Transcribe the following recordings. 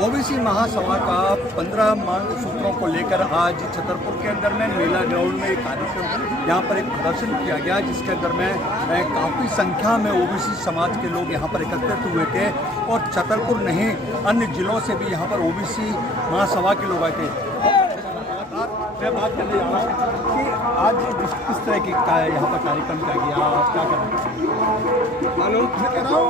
OBC महासभा का 15 मांग सूत्रों को लेकर आज छतरपुर के अंदर में मेला ग्राउंड में एक कार्यक्रम यहाँ पर एक प्रदर्शन किया गया, जिसके अंदर में काफ़ी संख्या में ओबीसी समाज के लोग यहाँ पर एकत्रित हुए थे और छतरपुर नहीं अन्य जिलों से भी यहाँ पर ओबीसी महासभा के लोग आए थे। मैं बात करने जा रहा हूँ कि आज किस तरह की यहाँ पर कार्यक्रम किया गया, आप क्या करें? मालूम मैं कह रहा हूँ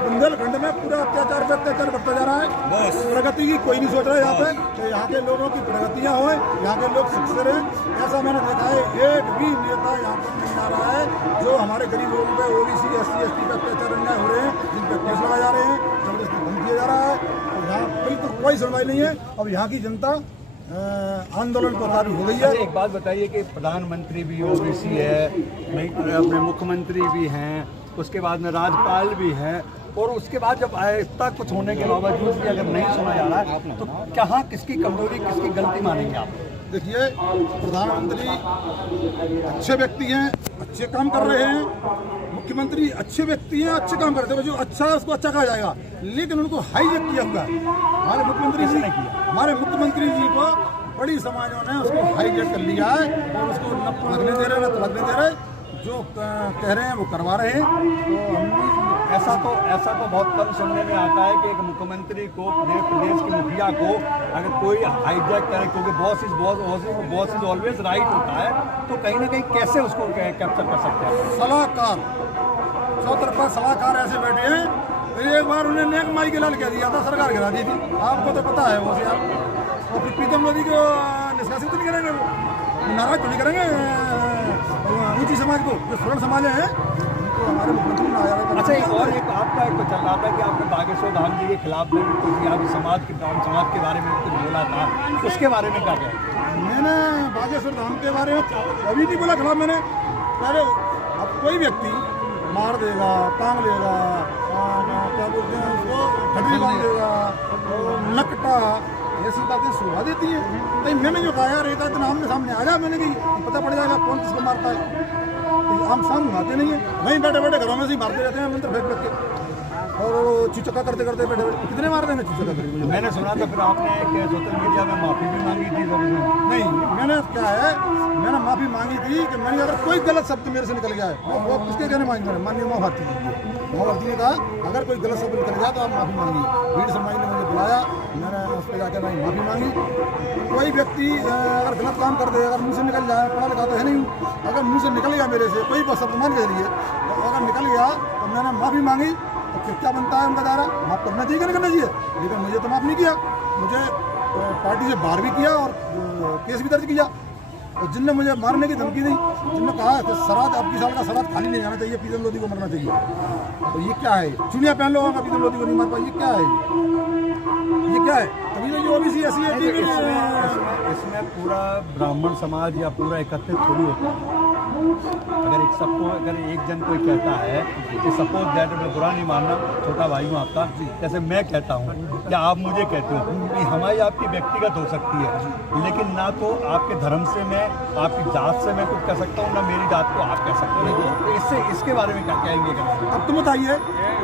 बुंदेलखंड में पूरा अत्याचार बढ़ता जा रहा है। बस प्रगति की कोई नहीं सोच रहा है यहाँ पे, तो यहाँ के लोगों की प्रगतियाँ होए, यहाँ के लोग सुख से रहें। ऐसा मैंने देखा है, एक भी नेता यहाँ पर नहीं आ रहा है जो हमारे गरीब लोगों पे ओबीसी SC ST पे अत्याचार अन्याय हो रहे हैं, जिन पर केस लगाए जा रहे हैं, जबरदस्ती बंद किया जा रहा है। तो यहाँ बिल्कुल कोई सुनवाई नहीं है। अब यहाँ की जनता आंदोलन पर तारी हो गई है। एक बात बताइए कि प्रधानमंत्री भी ओबीसी है, अपने मुख्यमंत्री भी हैं, उसके बाद में राज्यपाल भी हैं, और उसके बाद जब इतना कुछ होने के बावजूद भी अगर नहीं सुना जा रहा है तो कहाँ किसकी कमजोरी किसकी गलती मानेंगे आप? देखिए, प्रधानमंत्री अच्छे व्यक्ति हैं, अच्छे काम कर रहे हैं, मुख्यमंत्री अच्छे व्यक्ति हैं, अच्छे काम करते हैं, जो अच्छा है उसको अच्छा कहा जाएगा, लेकिन उनको हाईजैक किया हुआ है। हमारे मुख्यमंत्री जी को बड़ी समाजों ने उसको हाईजैक कर लिया है और उसको न लगने दे रहे, न लगने दे रहे, जो कह रहे हैं वो करवा रहे हैं। तो हम ऐसा तो बहुत कम सुनने में आता है कि एक मुख्यमंत्री को, प्रदेश के मुखिया को अगर कोई हाईजैक करे, क्योंकि बॉस इज ऑलवेज राइट होता है, तो कहीं ना कहीं कैसे उसको कैप्चर कर सकते हैं? सलाहकार, चौतरफा सलाहकार ऐसे बैठे हैं। तो एक बार उन्हें नेक माई के लाल कह दिया था, सरकार गिरा दी थी, आपको तो पता है वो से यार। और फिर प्रीतम मोदी को निष्कासित नहीं करेंगे, वो नाराज तो नहीं करेंगे ऊंची समाज को, जो स्वर्ण समाज है उनको हमारे मुख्यमंत्री ने आया। अच्छा, एक आपका एक चल रहा था कि आपने बागेश्वर धाम जी के खिलाफ में कुछ यहाँ समाज के बारे में कुछ बोला था, उसके बारे में क्या कहें? मैंने बागेश्वर धाम के बारे में अभी नहीं बोला खिलाफ मैंने। पहले अब कोई व्यक्ति मार देगा, टांग लेगा, क्या बोलते हैं उसको, ठगी बांध देगा, नकटा, ऐसी बातें शोभा देती है। नहीं, मैंने जो कहा रेता तो आमने सामने आ जा, मैंने कही पता पड़ जाएगा कौन किसको मारता है। आम सामने आते नहीं है, वहीं बैठे बैठे घरों में से ही मारते रहते हैं मंत्र फेंक के, और चिचक्का करते करते बैठे बैठे कितने मार देंगे चिचक्का करके। मैंने सुना था फिर आपने सोशल मीडिया में माफ़ी भी मांगी थी। नहीं, मैंने क्या है, मैंने माफ़ी मांगी थी कि मैंने अगर कोई गलत शब्द मेरे से निकल गया है, वो किसके कहने मांगी? मैंने माननीय उमाभारती ने कहा अगर कोई गलत शब्द निकल गया तो आप माफ़ी मांगिए। भीड़ समाज ने मुझे बुलाया, मैंने उस पर जाकर मैं माफ़ी मांगी। कोई व्यक्ति अगर गलत काम कर दे, अगर मुँह से निकल जाए, पढ़ा लिखा तो है नहीं, अगर मुँह से निकल गया मेरे से कोई शब्द मान के लिए, तो अगर निकल गया तो मैंने माफ़ी मांगी, तो फिर क्या बनता है उनका दायरा? माफ़ करना चाहिए कि नहीं करना चाहिए? लेकिन मुझे तो माफ़ नहीं किया, मुझे पार्टी से बाहर भी किया और केस भी दर्ज किया। और जिनने मुझे मारने की धमकी दी, जिनने कहा कि सराद आपकी साल का सराद खाली नहीं जाना चाहिए, प्रीतम लोधी को मरना चाहिए, तो ये क्या है? चुनिया पहन लो का प्रीतम लोधी को नहीं मार पाई, ये क्या है? ये क्या है? तभी तो जो ओबीसी SC ST इसमें पूरा ब्राह्मण समाज या पूरा एकत्रित थोड़ी होता है। अगर एक जन कोई कहता है कि सपोज दैट, मैं बुरा नहीं मानना, छोटा भाई हूँ आपका, जैसे मैं कहता हूँ या आप मुझे कहते हो कि हमारी आपकी व्यक्तिगत हो सकती है, लेकिन ना तो आपके धर्म से मैं, आपकी जात से मैं कुछ कह सकता हूँ, ना मेरी जात को आप कह सकते हैं। तो इसके बारे में क्या कहेंगे? अब तुम बताइए,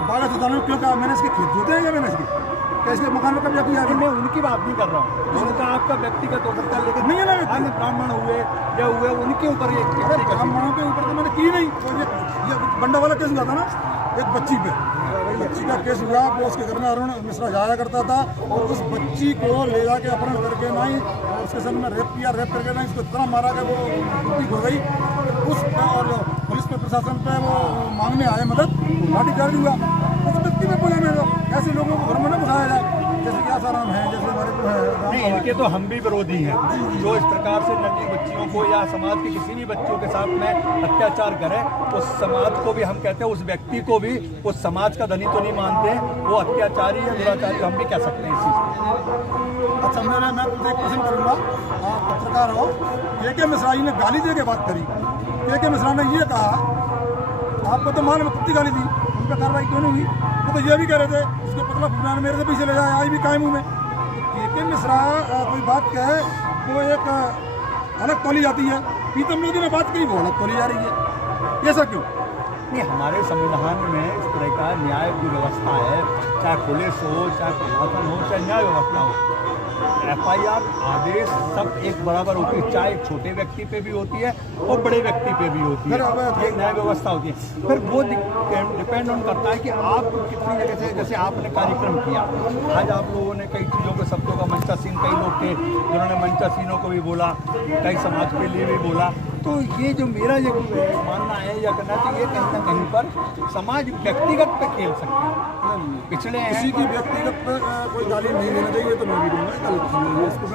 बारह सुधार क्यों कहा? मैंने इसके खेत जोते हैं या मैंने इसके कैसे मकान में कब्जा किया? मैं उनकी बात नहीं कर रहा हूँ, उनका आपका व्यक्तिगत हो सकता है, लेकिन नहीं है ना, अन्य ब्राह्मण हुए या हुए उनके ऊपर ये ब्राह्मणों के ऊपर तो मैंने की नहीं। तो ये बंडा वाला केस हुआ था ना, एक बच्ची का केस हुआ, वो उसके घर में अरुण मिश्रा जाया करता था और उस बच्ची को ले जाके अपहरण करके नहीं, उसके संग में रेप करके नहीं, उसको इतना मारा कि वो उल्टी हो गई। उस और पुलिस पे, प्रशासन पे वो मांगने आए मदद, लाठीचार्ज हुआ। उस व्यक्ति में बोला मेरे ऐसे लोगों को घर में न घुसाया जाए, जैसे कि आसाराम है, जैसे हमारे को है। नहीं, इनके तो हम भी विरोधी हैं जो इस प्रकार से नन्ही बच्चियों को या समाज के किसी भी बच्चों के साथ में अत्याचार करें, उस समाज को भी हम कहते हैं, उस व्यक्ति को भी उस समाज का धनी तो नहीं मानते, वो अत्याचारी है, दुराचारी हम भी कह सकते हैं इस चीज़ को। अच्छा, मैं तुमसे एक प्रश्न करूँगा, आप पत्रकार हो। के मिश्रा जी ने गाली दे के बात करी। के मिश्रा ने ये कहा, आपको तो मालूम कितनी गाली दी, उन पर कार्रवाई क्यों नहीं हुई? वो तो ये भी कह रहे थे उसको पतला फूलना मेरे से पीछे ले जाए, आज भी कायम हूँ मैं। तो के मिश्रा कोई बात कहे तो एक अलग तोली जाती है, प्रीतम लोधी ने बात कही वो अलग तोली जा रही है, ऐसा क्यों? नहीं, हमारे संविधान में इस तरह का न्याय की व्यवस्था है, चाहे पुलिस हो, चाहे प्रशासन हो, चाहे न्याय व्यवस्था हो। FIR आदेश सब एक बराबर होती है, चाहे एक छोटे व्यक्ति पे भी होती है और बड़े व्यक्ति पे भी होती है, ये न्याय व्यवस्था होती है। फिर वो डिपेंड ऑन करता है कि आप कितनी जगह से, जैसे आपने कार्यक्रम किया, आज आप लोगों ने कई चीज़ों के शब्दों का मंचासीन, कई लोग थे जिन्होंने मंचासीनों को भी बोला, कई समाज के लिए भी बोला। तो ये जो मेरा ये मानना है या करना चाहिए, कहीं ना कहीं पर समाज व्यक्तिगत पे खेल सकता है, पिछड़े हैं। किसी की व्यक्तिगत पे कोई गाली नहीं देना चाहिए, तो मैं भी दूंगा, गलत चीज़ है इसको,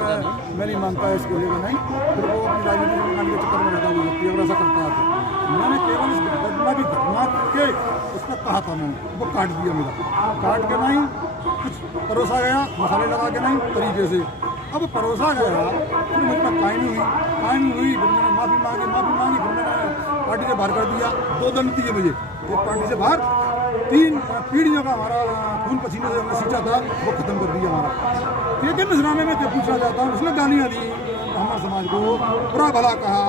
मैं नहीं मानता इसको लेकर नहीं। फिर वो अपनी राजनीति के चक्कर में रहता है व्यक्ति, अगर ऐसा करता है तो मैंने केवल इस घटना की घटना के उसमें कहा था, मैंने वो काट दिया, मेरा काट के नहीं कुछ परोसा गया, मसाले लगा के नहीं तरीके से, अब परोसा गया, फिर मुझ पर कायमी हुई, फिर मैंने माफ़ी मांगी, फिर मैंने पार्टी से बाहर कर दिया। 2 दिन 3 बजे एक पार्टी से बाहर, 3 पीढ़ियों का हमारा खून पसीने से हमने सींचा था, वो खत्म कर दिया हमारा। लेकिन इस नामे में क्या पूछना चाहता हूँ, उसने गालियाँ दी, हमारे समाज को बुरा भला कहा,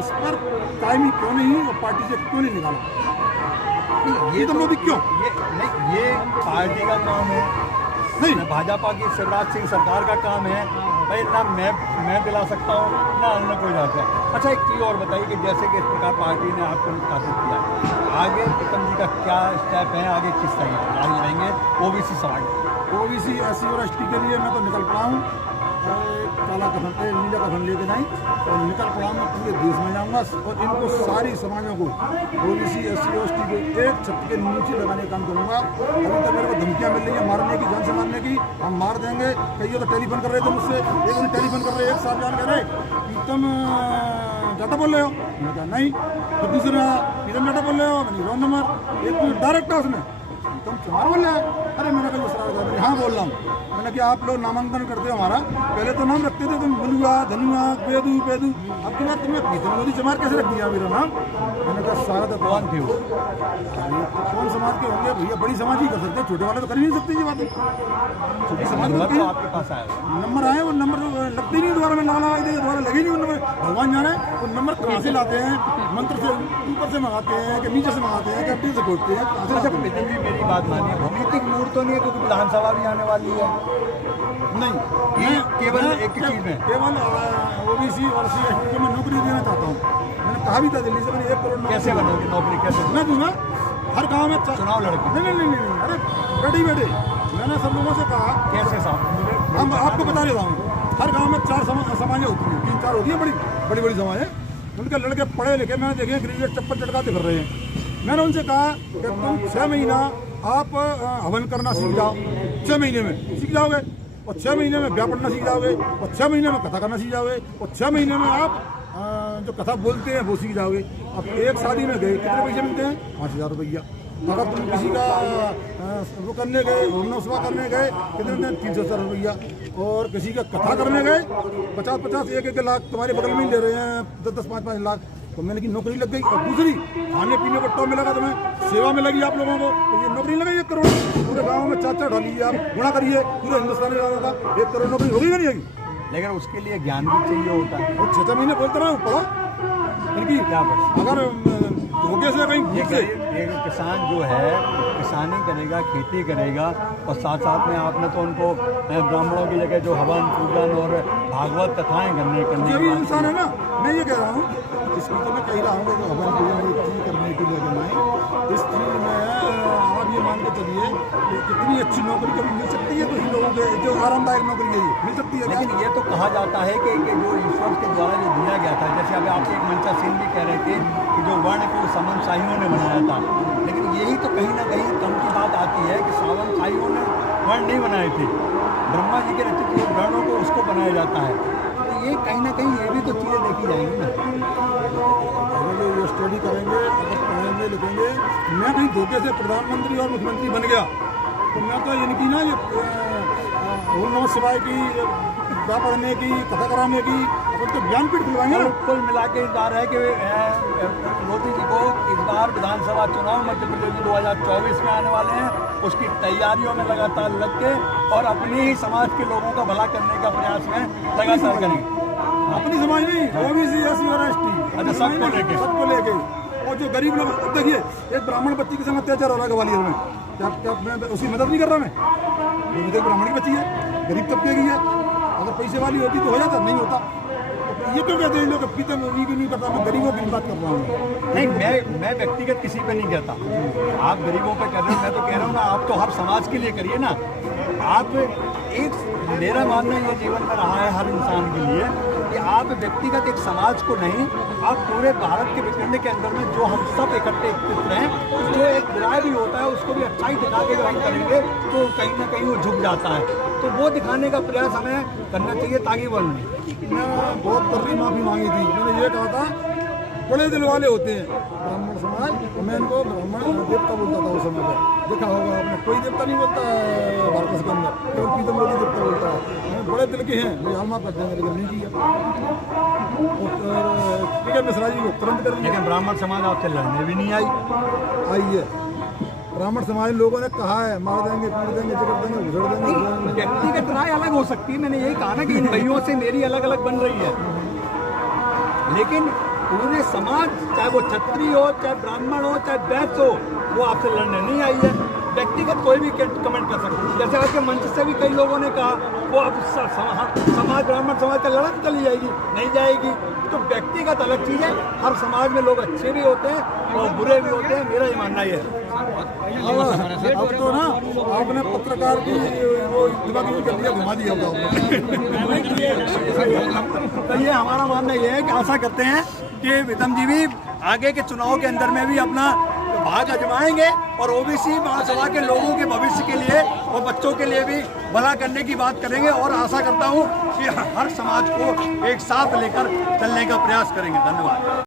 इस पर कायमी क्यों नहीं और पार्टी से क्यों नहीं निकाला? ये तो मोदी क्यों? ये पार्टी का काम है, नहीं भाजपा की शिवराज सिंह सरकार का काम है भाई, ना मैं दिला सकता हूँ ना अन्य कोई जाता है। अच्छा, एक चीज़ और बताइए कि जैसे कि इस प्रकार पार्टी ने आपको निष्कासित किया, आगे प्रीतम जी का क्या स्टेप है, आगे किस तरह की लड़ाई लड़ेंगे OBC समाज? OBC SC और ST के लिए मैं तो निकल पड़ा हूँ, काला कफन नीला कफन लेके नहीं, और निकल पड़ा मैं पूरे देश में जाऊँगा और इनको सारी समाजों को OBC SC और ST को एक छत के नीचे लगाने का काम करूँगा। अभी तक मेरे को धमकियाँ मिल रही हैं मारने की, जान से मारने की, हम मार देंगे। कई तो टेलीफोन कर रहे थे मुझसे, एक दिन टेलीफोन कर रहे, एक साथ जान कह रहे प्रीतम ज़्यादा बोल रहे हो, मैंने कहा नहीं। फिर दूसरा प्रीतम ज़्यादा बोल रहे हो, मैंने रॉन्ग नंबर, एक डायरेक्ट है उसने, तुम चुनाव बोल रहे हो? अरे मैंने कहा सर हाँ बोल रहा हूँ। मैंने कहा आप लोग नामांकन करते हो हमारा, पहले तो नाम रखते थे तुम बलुआ, धनुआ, पेदू, अब की बात तुम्हें प्रीतम मोदी चमार कैसे रख दिया मेरा नाम? मैंने कहा सारा तो कौन थे वो? कौन समाज के होंगे भैया? बड़ी समाज ही कर सकते, छोटे वाले तो कर ही नहीं सकते ये बात। छोटी समाज तो आपके पास आया नंबर आए, वो नंबर लगते नहीं, दोबारा में लगा दोबारा लगे नहीं वो नंबर, भगवान जाने वो नंबर कहाँ से लाते हैं, मंत्र से ऊपर से मंगाते हैं कि नीचे से मंगाते हैं कि अपने से खोजते हैं। अच्छा प्रीतम जी मेरी बात मानिए, भौमितिक मूड तो नहीं है क्योंकि विधानसभा भी आने वाली है? नहीं, ये केवल एक चीज़ में केवल OBC और SC ST को मैं नौकरी देना चाहता हूँ। मैंने कहा भी था दिल्ली से, मैंने 1 करोड़ कैसे बनोगे नौकरी? कैसे मैं दूंगा हर गांव में चुनाव लड़के? नहीं, अरे बैठे मैंने सब लोगों से कहा कैसे साहब? हम आपको बता देता हूँ, हर गांव में 4 समाजें होती हैं, 3-4 होती हैं, बड़ी समाजें, उनके लड़के पढ़े लिखे मैंने देखे ग्रेजुएट चप्पल चटकाते फिर रहे हैं। मैंने उनसे कहा कि तुम 6 महीना आप हवन करना सीख जाओ, 6 महीने में सीख जाओगे, और 6 महीने में ब्याह पढ़ना सीख जाओगे, और 6 महीने में कथा करना सीख जाओगे, और 6 महीने में आप जो कथा बोलते हैं वो सीख जाओगे। अब एक शादी में गए कितने पैसे मिलते हैं? 5000 रुपया। अगर तुम किसी का वो करने गए, नौसवा करने गए कितने दें? 300 रुपया। और किसी का कथा करने गए 50-50 1-1 लाख तुम्हारे बगल में ही ले रहे हैं, 10-10 5-5 लाख। तो मैंने की नौकरी लग गई। और दूसरी खाने पीने को टॉप मिलेगा तुम्हें, सेवा में लगी आप लोगों को, तो ये नौकरी लगी 1 करोड़। पूरे गाँव में 4-4 डालिए आप, गुणा करिए, पूरे हिंदुस्तान में जाना था 1 करोड़ नौकरी होगी नहीं होगी? लेकिन उसके लिए ज्ञान भी चाहिए होता है। और 6 महीने बोलते रहो पढ़ो, इनकी क्या बस अगर धोखे से कहीं भूख से एक किसान जो है किसानी करेगा, खेती करेगा, और साथ साथ में आपने तो उनको ब्राह्मणों की जगह जो हवन पूजन और भागवत कथाएं करने ये भी इंसान है ना। मैं ये कह रहा हूँ, इसकी तो मैं कह रहा हूँ कि हवन पूजन करने के लिए बनाए, इस चीज़ में आप ये मान के चलिए कि इतनी अच्छी नौकरी कभी मिल सकती है? तो इन लोगों के जो आरामदायक नौकरी है ये मिल सकती है। लेकिन ये तो कहा जाता है कि जो ईश्वर के द्वारा जो दिया गया था, जैसे अभी आप एक मंचासीन भी कह रहे थे कि जो वर्ण को सावन शाहियों ने बनाया था, लेकिन यही तो कहीं ना कहीं कम की बात आती है कि सावन शाहियों ने वर्ण नहीं बनाए थे, ब्रह्मा जी के रचित जो वर्णों को उसको बनाया जाता है। तो ये कहीं ना कहीं ये भी तो चीज़ें देखी जाएंगी ना। अगर ये स्टडी करेंगे, अगर पढ़ेंगे लिखेंगे, मैं कहीं धोखे से प्रधानमंत्री और मुख्यमंत्री बन गया तो मैं तो इनकी ना ये ओम नमः शिवाय की क्या पढ़ने की, कथा कराने की, अपन तो ज्ञानपीठ खुलवाएंगे। कुल मिला के इस बार है कि मोदी जी को इस बार विधानसभा चुनाव मध्य प्रदेश 2024 में आने वाले हैं, उसकी तैयारियों में लगातार लग के और अपने ही समाज के लोगों का भला करने का प्रयास में लगातार करेंगे। अपनी समाज नहीं, OBC SC और ST, अच्छा सबको लेके और जो गरीब लोग, अब देखिए एक ब्राह्मण बच्ची के संग अत्याचार हो रहा है ग्वालियर में, क्या मैं उसकी मदद नहीं कर रहा? मैं वो तो ब्राह्मण की बच्ची है, गरीब तबके की है, अगर पैसे वाली होती तो हो जाता, नहीं होता। तो ये क्यों कहते हैं लोग पीते उन्हीं की नहीं पता, मैं गरीबों की बात कर रहा हूँ। नहीं, मैं व्यक्तिगत किसी पे नहीं कहता, आप गरीबों पे कर रहे हो, मैं तो कह रहा हूँ ना, आप तो हर समाज के लिए करिए ना। आप एक, मेरा मानना ये जीवन में रहा है हर इंसान के लिए कि आप व्यक्तिगत एक समाज को नहीं, आप पूरे भारत के बिखरने के अंदर में जो हम सब इकट्ठे एकत्रित हैं, जो एक बुराई भी होता है उसको भी अच्छाई दिखा के हम करेंगे तो कहीं ना कहीं वो झुक जाता है, तो वो दिखाने का प्रयास हमें करना चाहिए ताकि वो मैं बहुत तर्री माफ़ी मांगी थी, मैंने ये कहा था बड़े दिल वाले होते हैं ब्राह्मण समाज, तो मैं इनको ब्राह्मण देवता बोलता था उस समय पर, देखा होगा आपने, कोई देवता नहीं बोलता है भारत के अंदर, केवल पीतम बोली देवता बोलता है। बड़े दिल के हैं, मुझे हाल माफ कर देंगे, लेकिन नहीं किया। ठीक है, मिश्रा जी को तुरंत कर दिया। लेकिन ब्राह्मण समाज आपसे लड़ने भी नहीं आई है ब्राह्मण समाज लोगों ने कहा है मार देंगे, पीट देंगे, जगड़ देंगे, उजड़ देंगे। व्यक्तिगत राय अलग हो सकती है, मैंने यही कहा ना कि इन भाइयों से मेरी अलग अलग बन रही है, लेकिन पूरे समाज, चाहे वो क्षत्रिय हो, चाहे ब्राह्मण हो, चाहे वैश्य हो, वो आपसे लड़ने नहीं आई है। व्यक्तिगत कोई भी कमेंट कर सकते हैं, जैसे आज के मंच से भी कई लोगों ने कहा वो अब समाज, ब्राह्मण समाज का लड़न चली जाएगी, नहीं जाएगी। तो व्यक्तिगत अलग चीज़ है, हर समाज में लोग अच्छे भी होते हैं और बुरे भी होते हैं, मेरा ये मानना ये है। अब तो ना आपने पत्रकार की वो दिमाग कर दिया, घुमा दिया होगा। तो ये हमारा मानना ये है कि आशा करते हैं कि वितम जी भी आगे के चुनाव के अंदर में भी अपना भाग आजमाएंगे और ओबीसी महासभा के लोगों के भविष्य के लिए और बच्चों के लिए भी भला करने की बात करेंगे, और आशा करता हूँ कि हर समाज को एक साथ लेकर चलने का प्रयास करेंगे। धन्यवाद।